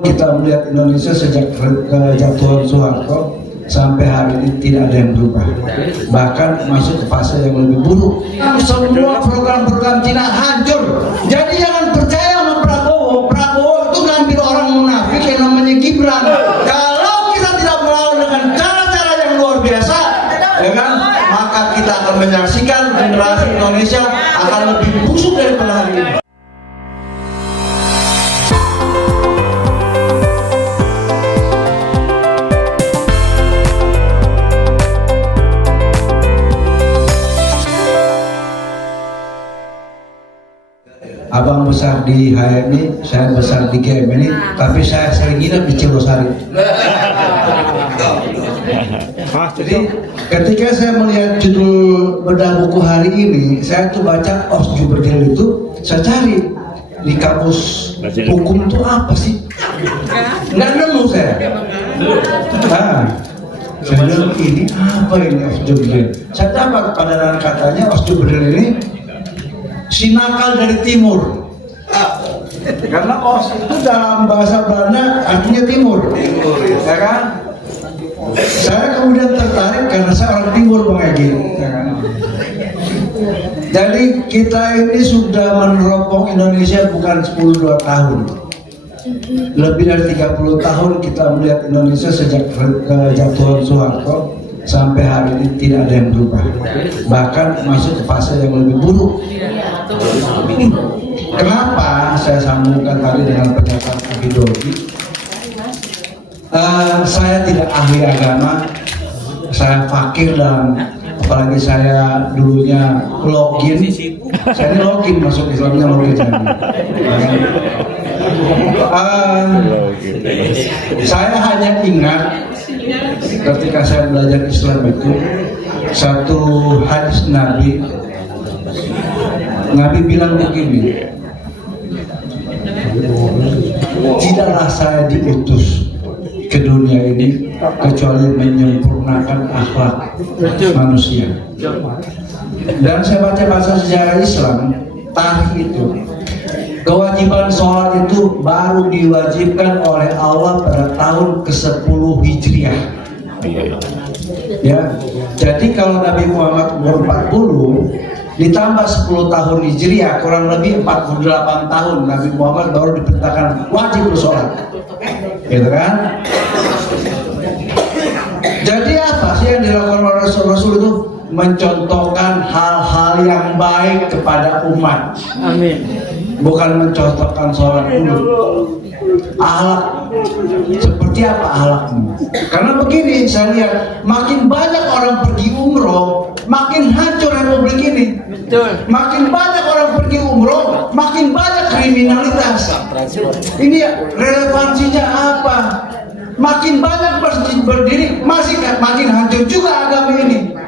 Kita melihat Indonesia sejak kejatuhan Soeharto sampai hari ini tidak ada yang berubah, bahkan masuk ke fase yang lebih buruk. Semua program-program Cina hancur. Jadi jangan percaya sama Prabowo. Prabowo itu ngambil orang munafik yang namanya Gibran. Kalau kita tidak melawan dengan cara-cara yang luar biasa, ya kan, maka kita akan menyaksikan generasi Indonesia akan lebih busuk daripada hari ini. Abang besar di HMI, saya besar di GMI, tapi saya sering nginep di Cilosari. Jadi ketika saya melihat judul bedah buku hari ini, saya tuh baca Osjuberdil itu, saya cari di kamus hukum itu apa sih? Nggak nemu saya. Saya bilang ini apa ini Osjuberdil? Saya dapat pada katanya Osjuberdil ini si nakal dari timur, karena os itu dalam bahasa Belanda artinya timur, ya kan? Saya kemudian tertarik karena saya orang timur, Bang Egi, ya kan? Jadi kita ini sudah meneropong Indonesia bukan 10-2 tahun, lebih dari 30 tahun kita melihat Indonesia sejak kejatuhan Soeharto sampai hari ini tidak ada yang berubah, bahkan masuk ke fase yang lebih buruk. Kenapa saya sambungkan tadi dengan pernyataan Abidogi? Saya tidak ahli agama, saya fakir, dan apalagi saya dulunya login, saya ini login masuk Islamnya login saya hanya ingat ketika saya belajar Islam itu satu hadis Nabi bilang begini, tidaklah saya diutus ke dunia ini kecuali menyempurnakan akhlak manusia. Dan saya baca bahasa sejarah Islam, tarikh itu kewajiban sholat itu baru diwajibkan oleh Allah pada tahun ke-10 Hijriah. Ya, jadi kalau Nabi Muhammad umur 40 ditambah 10 tahun Hijriah, kurang lebih 48 tahun Nabi Muhammad baru diperintahkan wajib bersolat, gitu kan? Jadi apa sih yang dilakukan oleh Rasul itu? Mencontohkan hal-hal yang baik kepada umat. Amin. Bukan mencontohkan sholat dulu. Akhlak seperti apa akhlakmu? Karena begini, saya lihat makin banyak orang pergi umroh, makin hancur republik ini. Betul. Makin banyak orang pergi umroh, makin banyak kriminalitas. Ini relevansinya apa? Makin banyak masjid berdiri, makin hancur juga agama ini.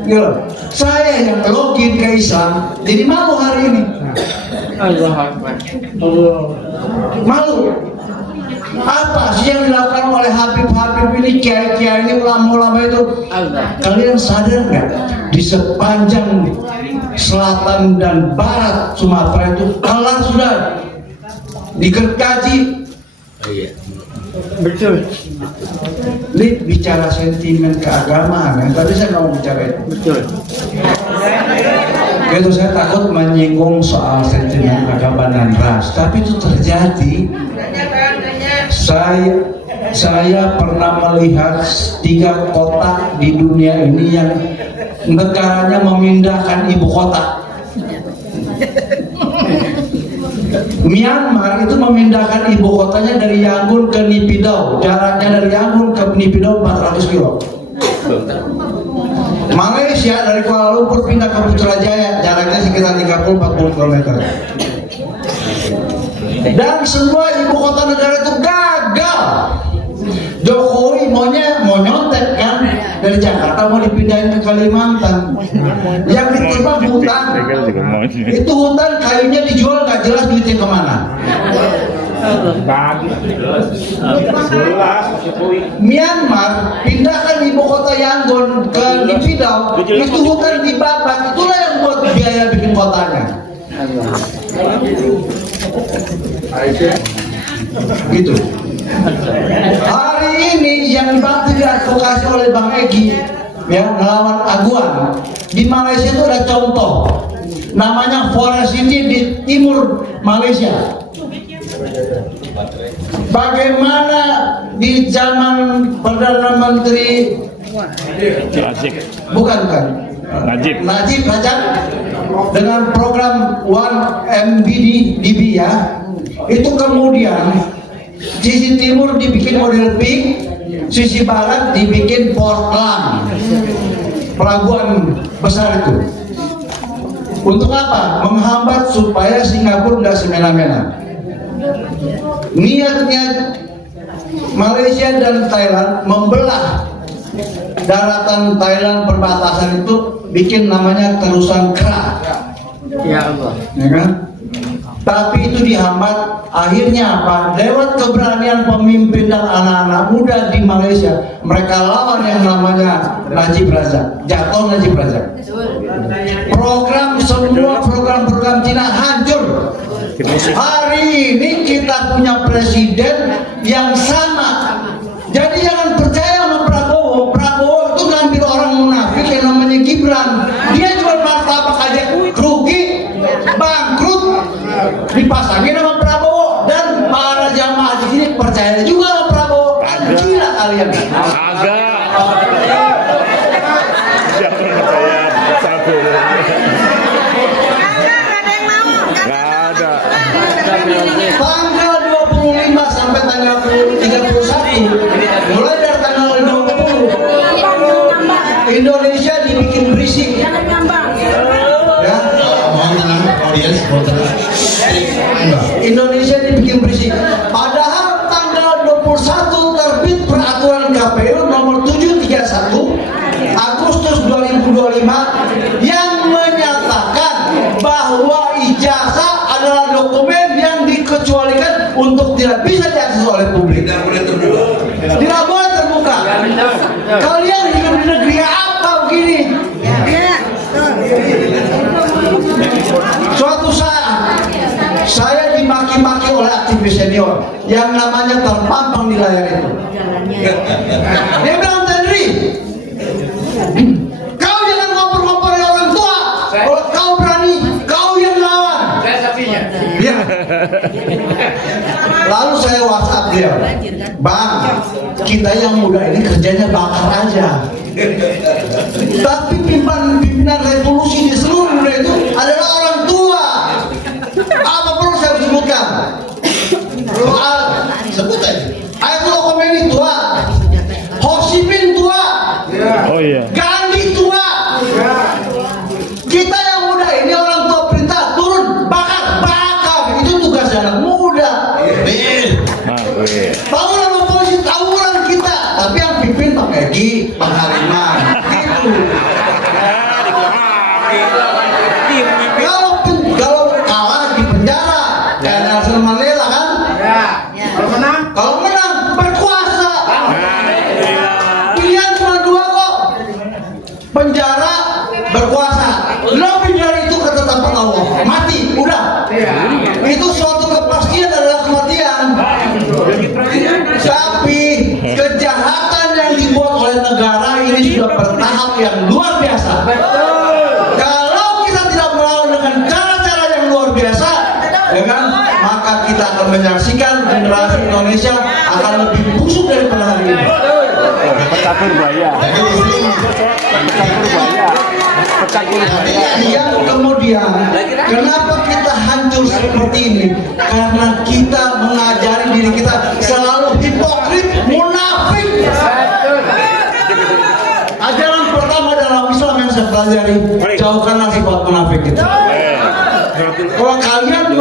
Gitu. Saya yang login ke Islam jadi malu hari ini. Allah Akbar. Malu. Apa sih yang dilakukan oleh Habib-Habib ini, kiai-kiai ini, ulama-ulama itu? Kalian sadar nggak? Di sepanjang selatan dan barat Sumatera itu kelar sudah digergaji. Betul. Ini bicara sentimen keagamaan, yang tadi saya mau bicara itu. Betul. Itu saya takut menyinggung soal sentimen agama dan ras, tapi itu terjadi. Saya pernah melihat 3 kota di dunia ini yang negaranya memindahkan ibu kota. Myanmar itu memindahkan ibu kotanya dari Yangon ke Naypyidaw, jaraknya dari Yangon ke Naypyidaw 400 kilo. Malaysia dari Kuala Lumpur pindah ke Putrajaya, jaraknya sekitar 30-40 km. Dan semua ibu kota negara itu gagal. Jokowi mau nyontek kan, dari Jakarta mau dipindahin ke Kalimantan. Yang ditebang hutan, itu hutan kayunya dijual nggak jelas duitnya kemana. Myanmar pindahkan ibu kota Yangon ke Naypyidaw, itu hutan dibabat, itulah yang buat biaya bikin kotanya. Gitu. Hari ini yang dibantu diadvokasi oleh Bang Egi, ya, ngelawan aguan. Di Malaysia itu ada contoh, namanya Forest City di timur Malaysia. Bagaimana di zaman Perdana Menteri Najib Razak dengan program 1MDB ya, itu kemudian sisi timur dibikin model pink, sisi barat dibikin Portland, pelabuhan besar itu. Untuk apa? Menghambat supaya Singapura tidak semena-mena. Niatnya Malaysia dan Thailand membelah daratan Thailand perbatasan itu, bikin namanya terusan Kra. Ya Allah. Ya kan? Tapi itu dihambat. Akhirnya apa? Lewat keberanian pemimpin dan anak-anak muda di Malaysia, mereka lawan yang namanya Najib Razak. Jatuh Najib Razak. Semua program-program Cina hancur. Hari ini kita punya presiden yang sama. Jadi jangan percaya sama Prabowo. Prabowo itu ngambil orang munafik yang namanya Gibran. Dia jual martabak aja rugi, bangkrut, dipasangin sama Prabowo. Dan para jamaah di sini percaya juga sama Prabowo. Gila kalian. Agak. Siapa percaya satu? Tanggal 25 sampai tanggal 31, mulai dari tanggal 20, Indonesia dibikin berisik. Ya, mohon tenang, audiens, mohon tenang. Indonesia dibikin berisik. Padahal tanggal 21 terbit peraturan KPU nomor 731 Agustus 2025 yang menyatakan bahwa ijazah adalah dokumen yang dikecualikan untuk tidak bisa diakses oleh publik. Tidak boleh terbuka. Kalian hidup di negeri apa begini? Suatu saat saya dimaki-maki oleh aktivis senior yang namanya terpampang di layar itu. Dia bilang, Tendri, kau jangan ngoper-ngoper orang tua. Kalau kau berani, kau yang lawan. Ya. Lalu saya WhatsApp dia, Bang, kita yang muda ini kerjanya bakar aja. Tapi pimpinan revolusi di seluruh dunia itu adalah orang tua. Apa perlu saya sebutkan? Sebut aja. Ayatullah Khomeini tua, Ho Chi Minh tua, Gandhi tua. Kita yang muda ini orang tua perintah turun bakar. Itu tugas anak muda. Tawuran oposisi, tawuran kita. Tapi yang pimpin Pak Egi, Pak Hariman. Kalau kalah di penjara, kayak Nelson Mandela kan? Kalau menang berkuasa. Pilihan cuma dua kok. Penjara, berkuasa. Lebih dari itu ketetapan Allah. Mati, udah. Itu suatu kepastian adalah kematian. Tapi kejahatan yang dibuat oleh negara ini sudah bertahap yang luar biasa. Kalau kita tidak melawan dengan cara-cara yang luar biasa, ya kan, maka kita akan menyaksikan generasi Indonesia akan lebih busuk daripada hari ini. Pecah berbahaya. Yang kemudian kenapa kita hancur seperti ini? Karena kita mengajari diri kita selalu hipokrit, munafik. Ajaran pertama dalam Islam yang saya pelajari, jauhkanlah sifat munafik kita. Kalau kalian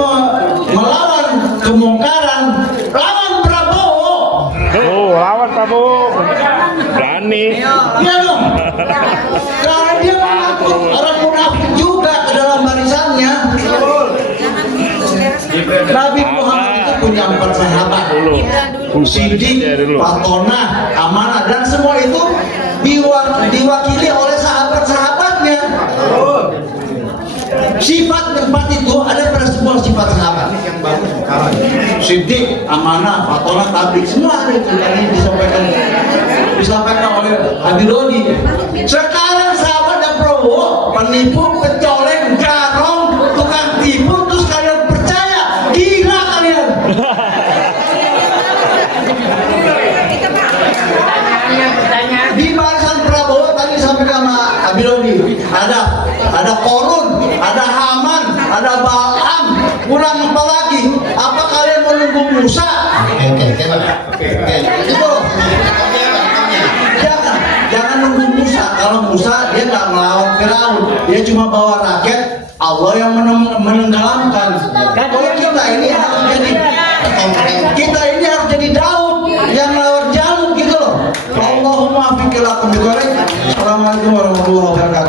melawan kemungkaran, lawan Prabowo. Lawan Prabowo. Berani. Iya dong. Karena dia mengaku orang munafik juga ke dalam barisannya. Nabi Muhammad itu punya 4 sahabat. Siddiq, Fatona, Amanah, dan semua itu diwakili oleh sahabat-sahabatnya. Sifat 4 itu ada pada semua semua sifat sahabat yang bagus sekarang. Siddiq, amanah, fatona, tablik, semua ada itu tadi disampaikan oleh Habib Dodi. Sekarang sahabat dan Prabowo penipu, pecoleng, garong, tukang tipu, terus kalian percaya? Gila kalian. Di barisan Prabowo tadi sampai sama Habib Dodi ada Korun, ada Haman, ada Balaam, kurang apa lagi? Apa kalian menunggu Musa? Itu jangan nunggu Musa. Kalau Musa dia nggak melawan Firaun, dia cuma bawa rakyat. Allah yang menenggelamkan. Kalau kita ini harus jadi Daud yang melawan Jalut gitu loh. Allahumma fiqil akum. Assalamualaikum warahmatullahi wabarakatuh.